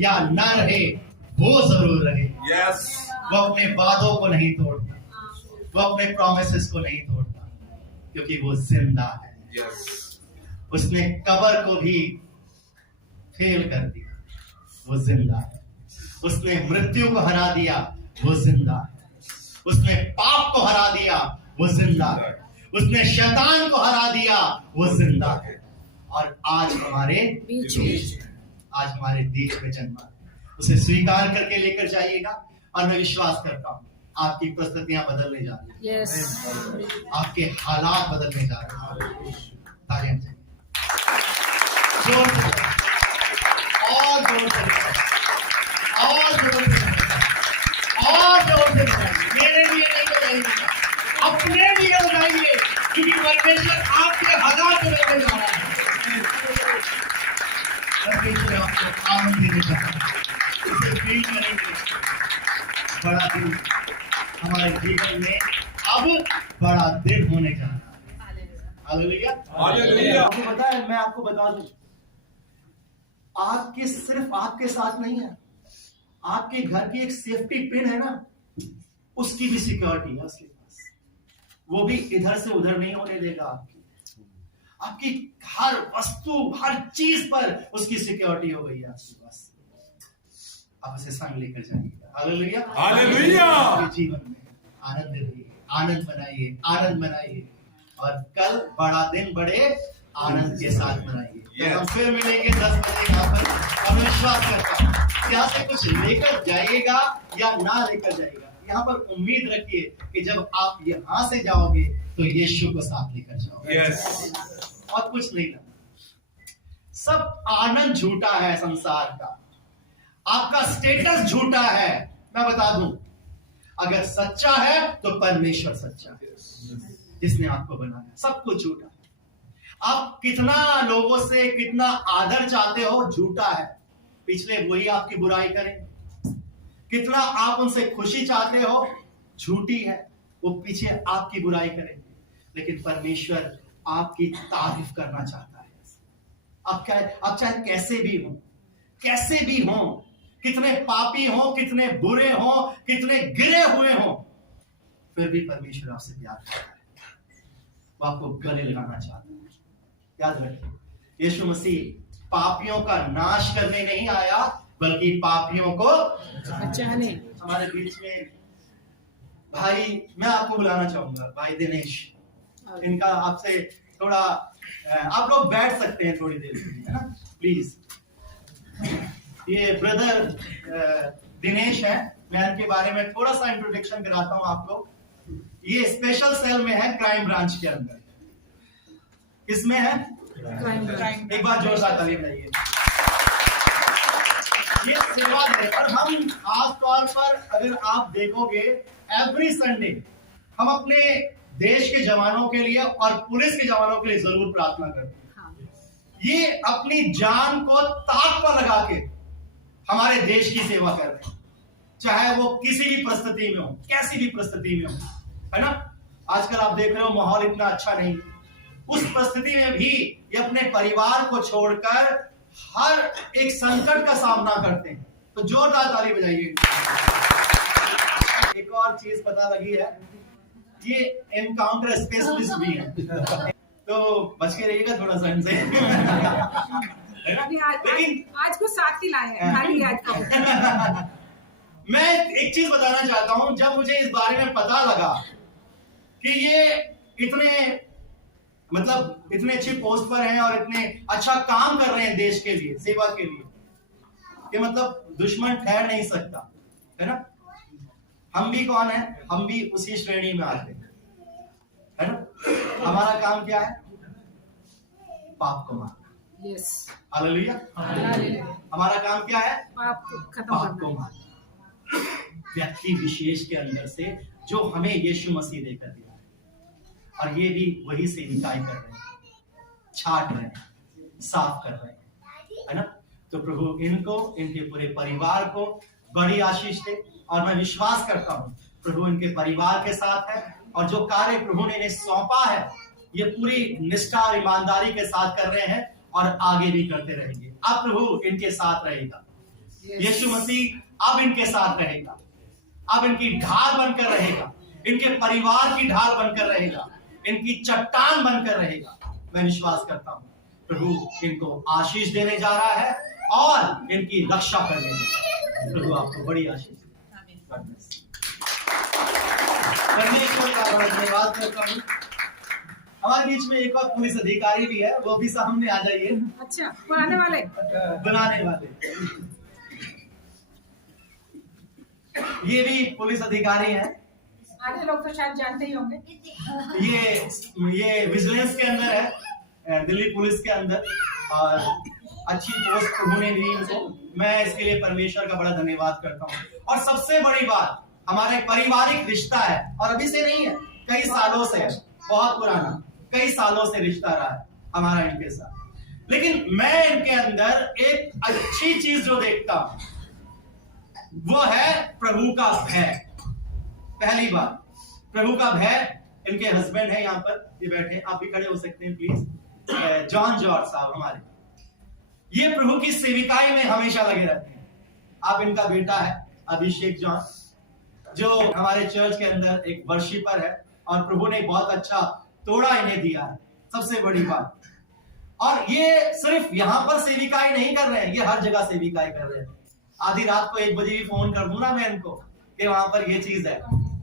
या ना रहे, वो जरूर रहे। यस, वो अपने वादों को नहीं तोड़ता, वो अपने प्रोमिसेस को नहीं तोड़ता, क्योंकि वो जिंदा है। यस, उसने कब्र को भी फेल कर दिया, वो जिंदा है। उसने मृत्यु को हरा दिया, वो जिंदा है। उसने पाप को हरा दिया, वो जिंदा है। उसने शैतान को हरा दिया, वो जिंदा है। और आज हमारे बीच में जन्मा है। उसे स्वीकार करके लेकर जाइएगा, और मैं विश्वास करता हूं आपकी परिस्थितियां बदलने जा रही हैं। आपके हालात बदलने जा रहे हैं। तालियां बजाइए। जोर से, और जोर से, और जोर से, और जोर से बजाइए। मेरे लिए नहीं बजाइए, अपने लिए बजाइए, क्योंकि परमेश्वर आपके हालात बदलने जा रहा है। परमेश्वर आपको आनंद देने जा रहा है। इसे फील करेंगे। बड़ा दिन हमारे जीवन में अब बड़ा दिन होने जा रहा है। Hallelujah, hallelujah. आपको पता है, मैं आपको बता दूं, आपके सिर्फ आपके साथ नहीं है, आपके घर की एक सेफ्टी पिन है ना, उसकी भी सिक्योरिटी है उसके पास। वो भी इधर से उधर नहीं होने देगा। आपकी हर वस्तु, हर चीज पर उसकी सिक्योरिटी हो गई है आपके पास। आप उसे संग लेकर जाइएगा। Hallelujah, hallelujah. आपके जीवन में आनंद रहिए, आनंद बनाइए, आनंद बनाइए, और कल बड़ा दिन बड़े आनंद के साथ मनाइए। तो हम फिर मिलेंगे 10 बजे यहाँ पर। और मैं विश्वास करता हूँ कि यहाँ से कुछ लेकर जाइएगा या ना लेकर जाइएगा, यहाँ पर उम्मीद रखिए कि जब आप यहाँ से जाओगे तो यीशु को साथ लेकर जाओगे। यस, और कुछ नहीं लगता। सब आनंद झूठा है संसार का, आपका स्टेटस झूठा है। मैं बता दूं, अगर सच्चा है तो परमेश्वर सच्चा है, जिसने आपको बनाया। सब कुछ झूठा है। आप कितना लोगों से कितना आदर चाहते हो, झूठा है। पिछले वही आपकी बुराई करेंगे। कितना आप उनसे खुशी चाहते हो, झूठी है, वो पीछे आपकी बुराई करेंगे। लेकिन परमेश्वर आपकी तारीफ करना चाहता है। आप चाहे कैसे भी हो, कितने पापी हो, कितने बुरे हो, कितने गिरे हुए हो, फिर भी परमेश्वर आपसे प्यार करता है, वो आपको गले लगाना चाहता है। याद रखिए, यीशु मसीह पापियों का नाश करने नहीं आया, बल्कि पापियों को बचाने। हमारे बीच में भाई, मैं आपको बुलाना चाहूंगा, भाई दिनेश, इनका आपसे थोड़ा, आप लोग बैठ सकते हैं थोड़ी देर के लिए, है ना, प्लीज। ये ब्रदर दिनेश है, मैं इनके बारे में थोड़ा सा इंट्रोडक्शन कराता हूं आपको। ये स्पेशल सेल में है, क्राइम ब्रांच के अंदर। किसमें है? क्राइम। एक बार जोरदार ताली बजाइए। ये सेवा है, और हम खास तौर पर अगर आप देखोगे, एवरी संडे हम अपने देश के जवानों के लिए और पुलिस के जवानों के लिए जरूर प्रार्थना करते हैं। ये अपनी जान को ताक पर लगा के हमारे देश की सेवा कर रहे हैं, चाहे वो किसी भी परिस्थिति में हो, कैसी भी परिस्थिति में हो, है ना। आजकल आप देख रहे हो माहौल इतना अच्छा नहीं, उस परिस्थिति में भी ये अपने परिवार को छोड़कर हर एक संकट का सामना करते हैं। तो जोरदार ताली बजाइए। एक और चीज पता लगी है, ये एनकाउंटर स्पेशलिस्ट भी है, तो बच के रहिएगा थोड़ा सा इनसे, है ना? लेकिन आज को साथ ही लाए हैं, खाली आज को। मैं एक चीज बताना चाहता हूं, जब मुझे इस बारे में पता लगा कि ये इतने अच्छी पोस्ट पर हैं और इतने अच्छा काम कर रहे हैं देश के लिए, सेवा के लिए, कि मतलब दुश्मन ठहर नहीं सकता, है ना। हम भी कौन है? हम भी उसी श्रेणी में आते हैं, है ना। हमारा काम क्या है? पाप को मारना। Yes, hallelujah. हमारा काम क्या है? पाप को खत्म पाप को करना। मारना, व्यक्ति विशेष के अंदर से जो हमें यीशु मसीह देकर दिया है, और ये भी वही सेविकाएं कर रहे हैं, छाट रहे हैं, साफ कर रहे हैं, है ना। तो प्रभु इनको, इनके पूरे परिवार को बड़ी आशीष दे, और मैं विश्वास करता हूं प्रभु इनके परिवार के साथ है, और जो कार्य प्रभु ने इन्हें सौंपा है ये पूरी निष्ठा और ईमानदारी के साथ कर रहे हैं, और आगे भी करते रहेंगे। अब प्रभु इनके साथ रहेगा, यीशु मसीह अब इनके साथ रहेगा, अब इनकी ढाल बनकर रहेगा, इनके परिवार की ढाल बनकर रहेगा, इनकी चट्टान बनकर रहेगा। मैं विश्वास करता हूं प्रभु इनको आशीष देने जा रहा है और इनकी रक्षा करने जा रहा है। प्रभु आपको बड़ी आशीष दे। परमेश्वर का धन्यवाद करता हूं। हमारे बीच में एक और पुलिस अधिकारी भी है, वो भी सामने आ जाइए। अच्छा, बनाने वाले ये भी पुलिस अधिकारी है। आधे लोग तो शायद जानते ही होंगे। ये विजिलेंस के अंदर है, दिल्ली पुलिस के अंदर, और अच्छी पोस्ट प्रभु ने दी इनको। मैं इसके लिए परमेश्वर का बड़ा धन्यवाद करता हूँ। और सबसे बड़ी बात, हमारा एक पारिवारिक रिश्ता है, और अभी से नहीं है, कई सालों से है, बहुत पुराना, कई सालों से रिश्ता रहा है हमारा इनके साथ। लेकिन मैं इनके अंदर एक अच्छी चीज जो देखता हूं वो है प्रभु का भय। पहली बात, प्रभु का भय। इनके हस्बैंड है यहाँ पर, ये बैठे, आप भी खड़े हो सकते हैं प्लीज, जॉन जॉर्ज साहब हमारे। ये प्रभु की सेविकाई में हमेशा लगे रहते हैं। आप इनका बेटा है अभिषेक जॉन, जो हमारे चर्च के अंदर एक वर्शिपर है, और प्रभु ने बहुत अच्छा तोड़ा इन्हें दिया है, सबसे बड़ी बात। और ये सिर्फ यहाँ पर सेविकाई नहीं कर रहे हैं, ये हर जगह सेविकाई कर रहे हैं। आधी रात को 1 बजे भी फोन कर दूं ना मैं इनको कि वहां पर ये चीज है,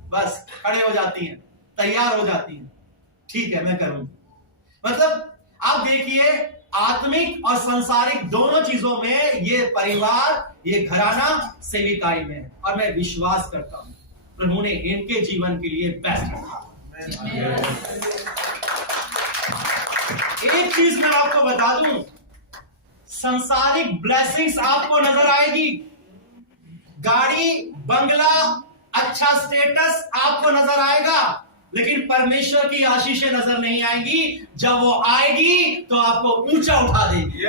बस खड़े हो जाती हैं, तैयार हो जाती हैं, ठीक है मैं करूं। मतलब आप देखिए, आत्मिक और सांसारिक दोनों चीजों में ये परिवार, ये घराना सेविकाई में है, और मैं विश्वास करता हूं प्रभु ने इनके जीवन के लिए बेस्ट रखा। एक चीज मैं आपको बता दूं, सांसारिक ब्लेसिंग्स आपको नजर आएगी, गाड़ी, बंगला, अच्छा स्टेटस आपको नजर आएगा, लेकिन परमेश्वर की आशीषें नजर नहीं आएंगी। जब वो आएगी तो आपको ऊंचा उठा देगी,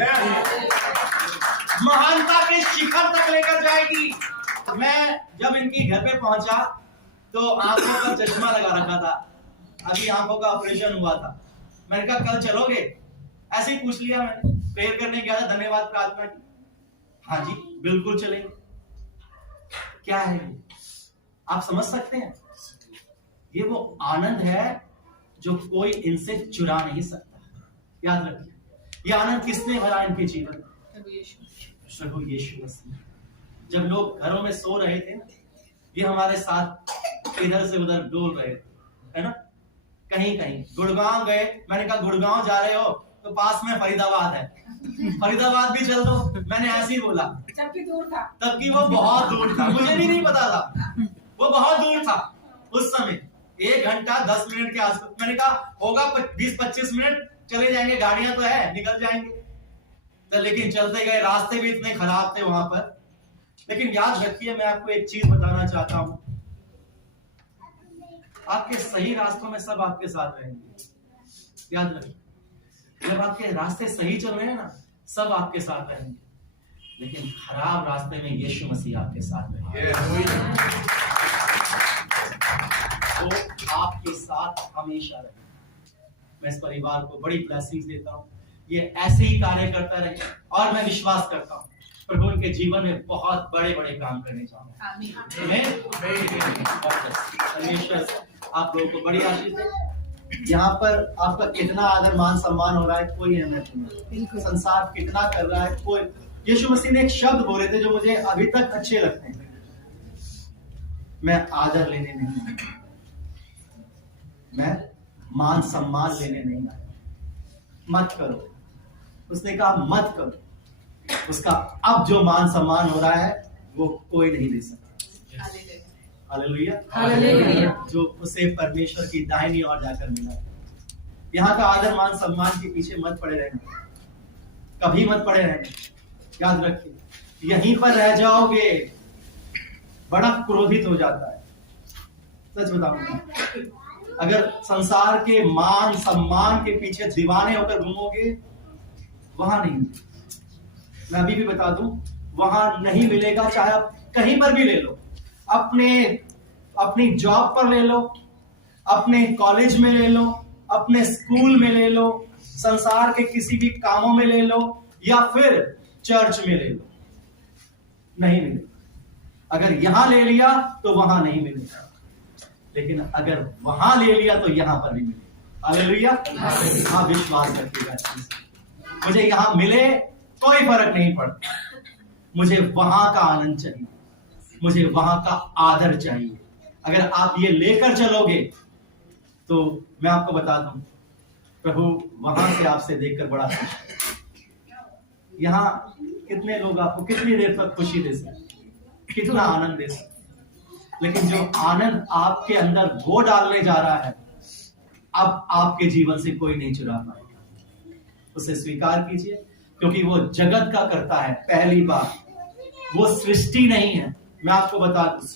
महानता के शिखर तक लेकर जाएगी। मैं जब इनकी घर पे पहुंचा तो आंखों का चश्मा लगा रखा था, अभी आंखों का ऑपरेशन हुआ था। मैंने कहा कल चलोगे? ऐसे ही पूछ लिया मैंने, प्रेयर करने गया था, धन्यवाद प्रार्थना की। हाँ जी बिल्कुल चलेंगे। क्या है ये? आप समझ सकते हैं? ये वो आनंद है जो कोई इनसे चुरा नहीं सकता। याद रखिए, ये आनंद किसने भरा इनके जीवन में? प्रभु यीशु मसीह। जब लोग घरों में सो रहे थे ना, ये हमारे साथ इधर से उधर डोल रहे थे, है ना। कहीं कहीं गुड़गांव गए, मैंने कहा गुड़गांव जा रहे हो तो पास में फरीदाबाद है, फरीदाबाद भी चल दो, मैंने ऐसे ही बोला, जबकि दूर था, तब कि वो बहुत दूर था, मुझे भी नहीं पता था, वो बहुत दूर था उस समय। 1 घंटा 10 मिनट के आसपास, मैंने कहा होगा 20-25 मिनट, चले जाएंगे, गाड़ियां तो है, निकल जाएंगे। तो लेकिन चलते गए, रास्ते भी इतने खराब थे वहां पर। लेकिन याद रखिए, मैं आपको एक चीज बताना चाहता हूं, आपके सही रास्तों में सब आपके साथ रहेंगे। याद रखिए, जब आपके रास्ते सही चल रहे हैं ना, सब आपके साथ रहेंगे, लेकिन खराब रास्ते में यीशु मसीह आपके साथ रहेंगे। वो आपके साथ हमेशा रहेंगे। मैं इस परिवार को बड़ी ब्लेसिंग्स देता हूँ, ये ऐसे ही कार्य करता रहे, और मैं विश्वास करता हूँ प्रभु उनके जीवन में बहुत बड़े बड़े काम करने चाहूंगा। परमेश्वर आप लोगों को बड़ी आशीष दे। यहाँ पर आपका कितना आदर मान सम्मान हो रहा है, कोई अहमियत नहीं। संसार कितना कर रहा है, कोई। यीशु मसीह ने एक शब्द बोले थे जो मुझे अभी तक अच्छे लगते हैं, मैं आदर लेने नहीं आया, मैं मान सम्मान लेने नहीं आया। मत करो, उसने कहा मत करो। उसका अब जो मान सम्मान हो रहा है वो कोई नहीं दे सकता। Hallelujah, hallelujah. जो उसे परमेश्वर की दाहिनी ओर जाकर मिला। यहाँ का आदर मान सम्मान के पीछे मत पड़े रहना, कभी मत पड़े रहना। याद रखिए, यहीं पर रह जाओगे बड़ा क्रोधित हो जाता है। सच बताऊंगा, अगर संसार के मान सम्मान के पीछे दीवाने होकर घूमोगे, वहां नहीं, मैं अभी भी बता दूं, वहां नहीं मिलेगा। चाहे आप कहीं पर भी ले लो, अपनी जॉब पर ले लो, अपने कॉलेज में ले लो, अपने स्कूल में ले लो, संसार के किसी भी कामों में ले लो, या फिर चर्च में ले लो, नहीं मिलेगा। अगर यहां ले लिया तो वहां नहीं मिलेगा, लेकिन अगर वहां ले लिया तो यहां पर भी मिलेगा। हालेलुया। हाँ, विश्वास रखिएगा। मुझे यहां मिले कोई फर्क नहीं पड़ता, मुझे वहां का आनंद चाहिए, मुझे वहां का आदर चाहिए। अगर आप ये लेकर चलोगे तो मैं आपको बता दूं, प्रभु वहां से आपसे देखकर बड़ा खुश है। यहाँ कितने लोग आपको कितनी देर तक खुशी दे सकते, कितना आनंद दे सकते, लेकिन जो आनंद आपके अंदर वो डालने जा रहा है, अब आपके जीवन से कोई नहीं चुरा पाएगा। उसे स्वीकार कीजिए, क्योंकि वो जगत का करता है। पहली बात, वो सृष्टि नहीं है। मैं आपको बता दूं,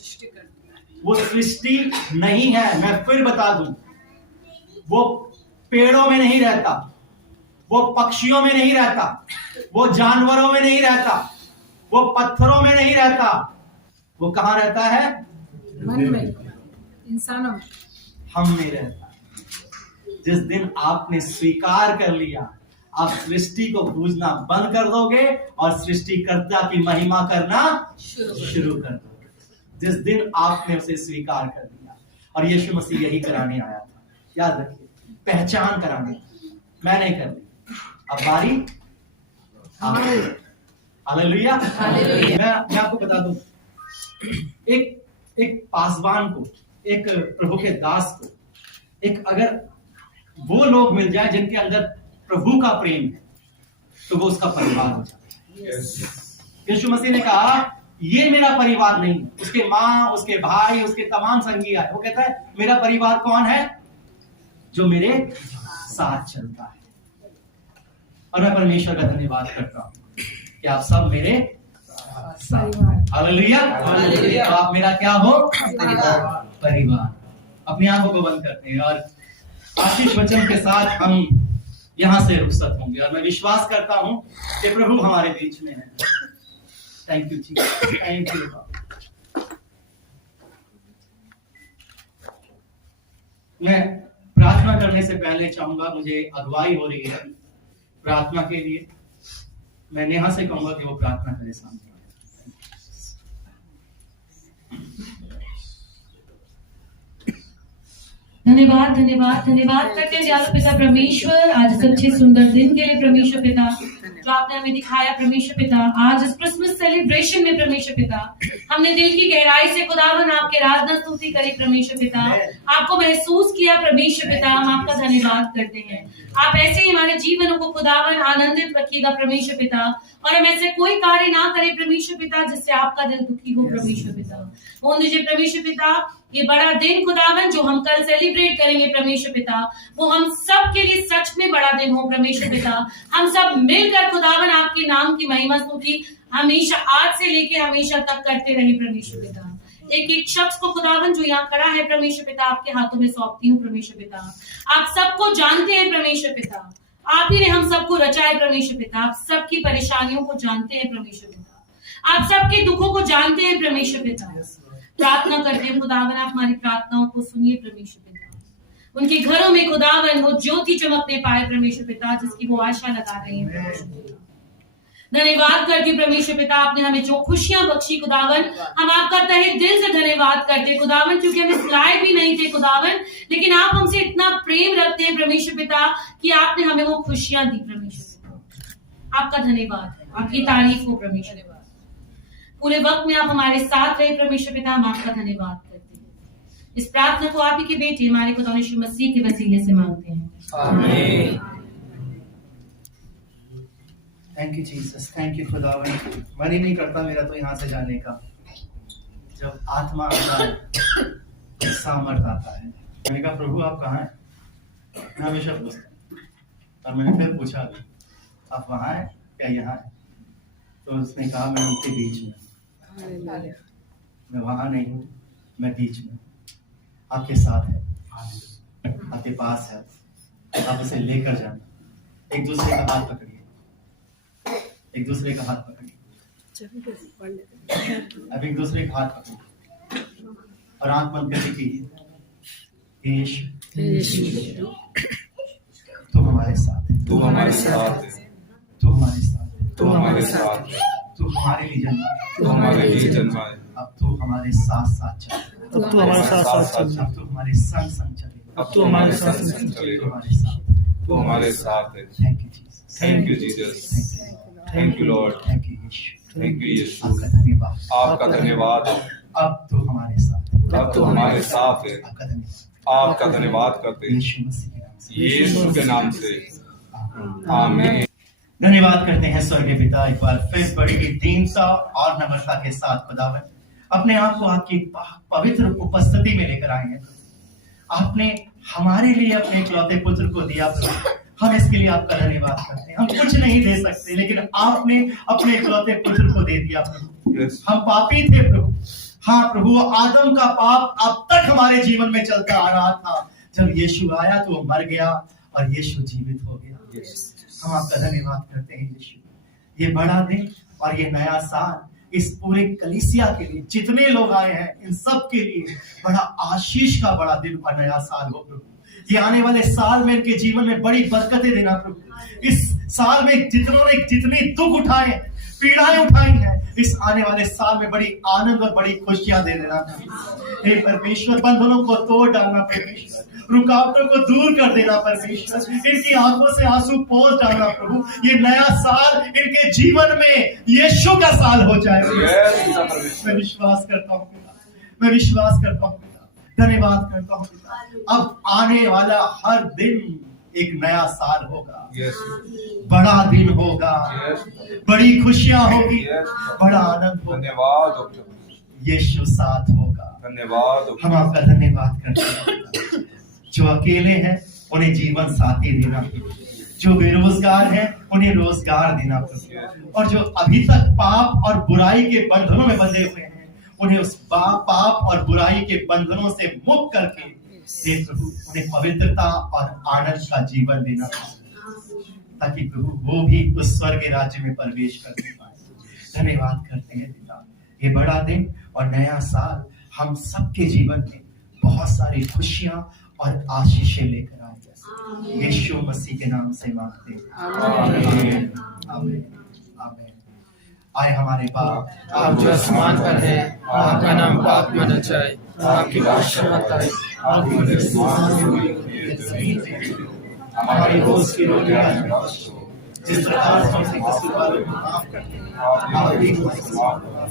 वो सृष्टि नहीं है। मैं फिर बता दूं, वो पेड़ों में नहीं रहता, वो पक्षियों में नहीं रहता, वो जानवरों में नहीं रहता, वो पत्थरों में नहीं रहता। वो कहां रहता है? मन में, इंसानों में, हम में रहता है। जिस दिन आपने स्वीकार कर लिया, आप सृष्टि को पूजना बंद कर दोगे और सृष्टिकर्ता की महिमा करना शुरू कर दोगे। जिस दिन आपने उसे स्वीकार कर लिया, और यीशु मसीह यही कराने आया था। याद रखिए, पहचान कराने, मैं नहीं कर ली, अब बारी हालेलुया। मैं आपको बता दूं, एक पासवान को, एक प्रभु के दास को, एक अगर वो लोग मिल जाए जिनके अंदर प्रभु का प्रेम है, तो वो उसका परिवार हो जाता है। यीशु मसीह ने कहा, ये मेरा परिवार नहीं। उसके माँ, उसके भाई, उसके तमाम संगी आए, वो कहता है मेरा परिवार कौन है? जो मेरे साथ चलता है। और मैं परमेश्वर का धन्यवाद करता हूं कि आप सब मेरे साथ। हालेलुया। आप मेरा क्या हो? परिवार। अपनी आंखों को बंद करते हैं और आशीष वचन के साथ हम यहां से रुखसत होंगे, और मैं विश्वास करता हूं कि प्रभु हमारे बीच में है। Thank you ji, thank you. मैं प्रार्थना करने से पहले चाहूंगा, मुझे अगुवाई हो रही है प्रार्थना के लिए। मैं नेहा से कहूंगा कि वो प्रार्थना करे सामने। धन्यवाद धन्यवाद धन्यवाद करते हैं दयालु पिता परमेश्वर आज इस अच्छे सुंदर दिन के लिए परमेश्वर पिता जो आपने हमें दिखाया परमेश्वर पिता आज इस क्रिसमस सेलिब्रेशन में परमेश्वर पिता हमने दिल की गहराई से खुदावन आपके आराधना स्तुति करी परमेश्वर पिता आपको महसूस किया परमेश्वर पिता हम आपका धन्यवाद करते हैं आप ऐसे ही हमारे जीवनों को खुदावन आनंदित रखिएगा परमेश्वर पिता और हम ऐसे कोई कार्य ना करें परमेश्वर पिता जिससे आपका दिल दुखी हो परमेश्वर पिता वो मुझे परमेश्वर पिता ये बड़ा दिन खुदावन जो हम कल सेलिब्रेट करेंगे परमेश्वर पिता वो हम सब के लिए सच में बड़ा दिन हो परमेश्वर पिता हम सब मिलकर खुदावन आपके नाम की महिमा स्तुति हमेशा आज से लेके हमेशा तक करते रहे परमेश्वर पिता एक एक शख्स को खुदावन जो यहाँ खड़ा है परमेश्वर पिता आपके हाथों में सौंपती हूँ परमेश्वर पिता आप सबको जानते हैं परमेश्वर पिता आप ही ने हम सबको रचा है परमेश्वर पिता आप सबकी परेशानियों को जानते हैं परमेश्वर पिता आप सबके दुखों को जानते हैं परमेश्वर पिता प्रार्थना करते हैं खुदावन आप हमारी प्रार्थनाओं को सुनिए परमेश्वर पिता उनके घरों में खुदावन वो ज्योति चमकने पाए परमेश्वर पिता जिसकी वो आशा लगा रही है धन्यवाद करते परमेश्वर पिता आपने हमें जो खुशियां बख्शी खुदावन हम आपका तहे दिल से धन्यवाद करते खुदावन क्योंकि हम इस लायक भी नहीं थे खुदावन लेकिन आप हमसे इतना प्रेम रखते हैं परमेश्वर पिता कि आपने हमें वो खुशियां दी परमेश्वर पिता आपका धन्यवाद आपकी तारीफ हो परमेश्वर पूरे वक्त में आप हमारे साथ रहे परमेश्वर पिता हम आपका धन्यवाद करते हैं इस प्रार्थना को आप ही के बेटे हमारे खुदा यीशु मसीह के वसीले से मांगते हैं आमीन thank you Jesus thank you खुदावन मन ही नहीं करता मेरा तो यहाँ से जाने का जब आत्मा आता है सामर्थ आता है मैंने कहा प्रभु आप कहाँ हैं मैं हमेशा पूछता और मैंने फिर पूछा भी आप वहाँ हैं क्या यहाँ है तो उसने कहा मैं उनके बीच में मैं वहाँ नहीं हूँ मैं बीच में आपके साथ है आपके पास है आप उसे लेकर जाना एक दूसरे का हाथ पकड़िए एक दूसरे का हाथ पकड़िए अब एक दूसरे का हाथ पकड़िए और आंख बंद करके कीजिए यीशु तू हमारे साथ है तू हमारे साथ है तू हमारे साथ है तू हमारे साथ है तू हमारे लिए जन्मा तू हमारे लिए जन्मा है अब तू हमारे साथ साथ चले अब तू हमारे साथ चल अब तू हमारे संग संग चले अब तू हमारे साथ चले तू हमारे साथ तू हमारे साथ है thank you Jesus thank you Lord thank you Yeshu thank you Yeshu आपका धन्यवाद आपका धन्यवाद अब तू हमारे साथ है अब तू हमारे साथ है आपका धन्यवाद आपका धन्यवाद करते हैं यीशु मसीह के नाम से यीशु के नाम से आमीन धन्यवाद करते हैं स्वर्गीय पिता एक बार फिर बड़ी ही दीनता और नम्रता के साथ खुदावन अपने आप को आपकी पवित्र उपस्थिति में लेकर आए हैं आपने हमारे लिए अपने इकलौते पुत्र को दिया हम इसके लिए आपका धन्यवाद करते हैं हम कुछ नहीं दे सकते लेकिन आपने अपने इकलौते पुत्र को दे दिया प्रभु हम पापी थे प्रभु हाँ प्रभु आदम का पाप अब तक हमारे जीवन में चलता आ रहा था जब यीशु आया तो वो मर गया और यीशु जीवित हो गया हम आपका धन्यवाद करते हैं यीशु ये बड़ा दिन और ये नया साल इस पूरे कलीसिया के लिए जितने लोग आए हैं इन सब के लिए बड़ा आशीष का बड़ा दिन और नया साल हो प्रभु ये आने वाले साल में इनके जीवन में बड़ी बरकतें देना प्रभु इस साल में जितने दुख उठाए पीड़ाएं उठाई हैं इस आने वाले साल में बड़ी आनंद और बड़ी खुशियां दे देना हे परमेश्वर बंधनों को तोड़ डालना परमेश्वर रुकावटों को दूर कर देना परमेश्वर इनकी आंखों से आंसू पोंछ डालना प्रभु ये नया साल इनके जीवन में यीशु का साल हो जाए मैं विश्वास करता हूँ मैं विश्वास करता हूँ धन्यवाद करता हूँ पिता अब आने वाला हर दिन एक नया साल होगा बड़ा दिन होगा बड़ी खुशियां होगी बड़ा आनंद होगा धन्यवाद यीशु साथ होगा धन्यवाद हम आपका धन्यवाद करते हैं जो अकेले हैं उन्हें जीवन साथी देना जो बेरोजगार हैं उन्हें रोजगार देना और जो अभी तक पाप और बुराई के बंधनों में बंधे हुए हैं उन्हें उस पाप और बुराई के बंधनों से मुक्त करके हे प्रभु उन्हें पवित्रता और आनंद का जीवन देना ताकि प्रभु वो भी उस स्वर्ग के राज्य में प्रवेश कर पाए धन्यवाद करते हैं पिता ये बड़ा दिन और नया साल हम सबके जीवन में बहुत सारी खुशियां और आशीषें लेकर आए यीशु मसीह के नाम से मांगते हैं आमीन आमीन आमीन आए हमारे बाप आप जो आसमान पर है आपका नाम पाक माना जाए आपकी आशीर्वाद आए, आप मुझे हमारे रोज की रोटियां नष्ट हो, जिस प्रकार हमसे किसी पर माफ करते हैं, आप भी मुझसे माफ करो।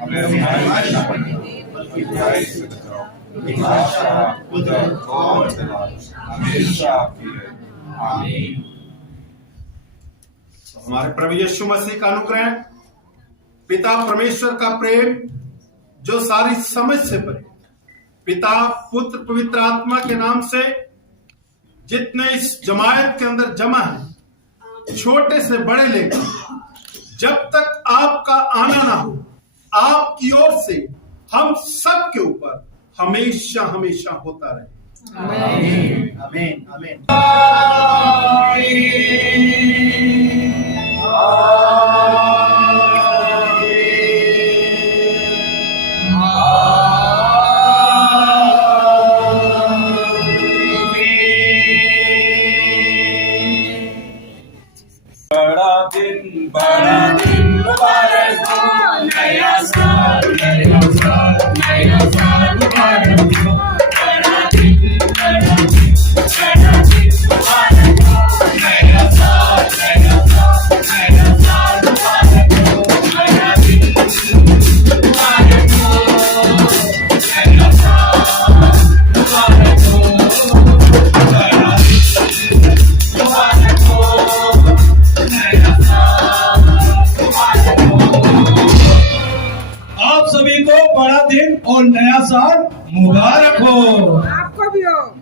हमें हमारी ना पड़े, बल्कि बुराई से बचाओ, क्योंकि आशा, कुदरत और जलाल हमेशा आपकी है। आमीन। हमारे प्रभु यीशु मसीह का अनुग्रह, पिता परमेश्वर का प्रेम जो सारी समझ से परे, पिता पुत्र पवित्र आत्मा के नाम से जितने इस जमायत के अंदर जमा है, छोटे से बड़े लेकर, जब तक आपका आना ना हो, आपकी ओर से हम सब के ऊपर हमेशा हमेशा होता रहे। आमीन आमीन आमीन। बड़ा दिन मुबारक हो, नया साल मुबारक हो। बड़ा दिन मुबारक हो, नया साल मुबारक हो। बड़ा दिन मुबारक हो, नया साल मुबारक हो। बड़ा दिन मुबारक हो, नया साल मुबारक हो। आप सभी को बड़ा दिन और नया साल मुबारक हो। आपको भी हो।